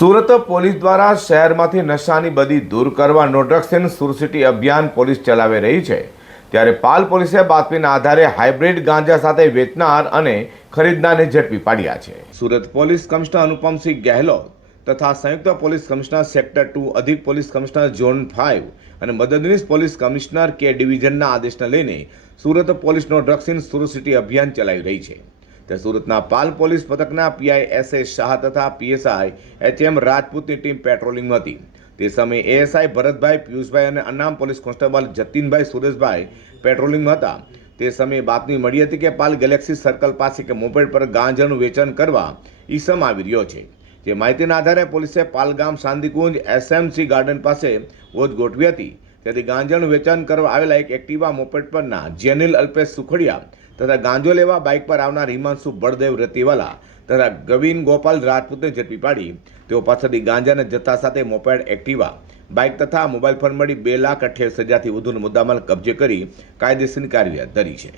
Surat police દ્વારા શહેરમાંથી નશાની બદી દૂર કરવા નો ડ્રગ્સ ઇન સુર અભિયાન પોલીસ ચલાવી રહી છે. ત્યારે પાલ પોલીસે બાતમીના આધારે હાઇબ્રિડ ગાંજા સાથે વેચનાર અને ખરીદનારને ઝડપી પાડ્યા છે. સુરત પોલીસ કમિશનર અનુપમસિંહ ગેહલોત તથા સંયુક્ત પોલીસ કમિશનર સેક્ટર ટુ, અધિક પોલીસ કમિશનર ઝોન ફાઇવ અને મદદનીશ પોલીસ કમિશનર કે ડિવિઝનના આદેશને લઈને સુરત પોલીસનો ડ્રગ્સ ઇન સુર સિટી અભિયાન ચલાવી રહી છે. ત્યારે સુરતના પાલ પોલીસ પથકના પીઆઈ એસ શાહ તથા પીએસઆઈ એચ એમ રાજપૂતની ટીમ પેટ્રોલિંગમાં હતી. તે સમયે એએસઆઈ ભરતભાઈ, પિયુષભાઈ અને અનામ પોલીસ કોન્સ્ટેબલ જતીનભાઈ, સુરેશભાઈ પેટ્રોલિંગમાં હતા. તે સમયે બાતમી મળી હતી કે પાલ ગેલેક્સી સર્કલ પાસે કે મોપેડ પર ગાંજાનું વેચાણ કરવા ઈસમ આવી રહ્યો છે. જે માહિતીના આધારે પોલીસે પાલગામ શાંતિકુંજ એસએમસી ગાર્ડન પાસે વોચ ગોઠવી હતી. તેથી ગાંજાનું વેચાણ કરવા આવેલા એક એક્ટિવા મોપેડ પરના જેનિલ અલ્પેશ સુખડિયા તથા ગાંજો લેવા બાઇક પર આવનાર હિમાંશુ બળદેવ રતિવાલા તથા ગવિન ગોપાલ રાજપૂતને ઝડપી પાડી. તેઓ પાછળથી ગાંજાને જથ્થા સાથે મોપેડ, એક્ટિવા, બાઇક તથા મોબાઈલ ફોન મળી બે લાખ અઠ્યાવીસ હજારથી વધુનો મુદ્દામાલ કબજે કરી કાયદેસરની કાર્યવાહી ધરી છે.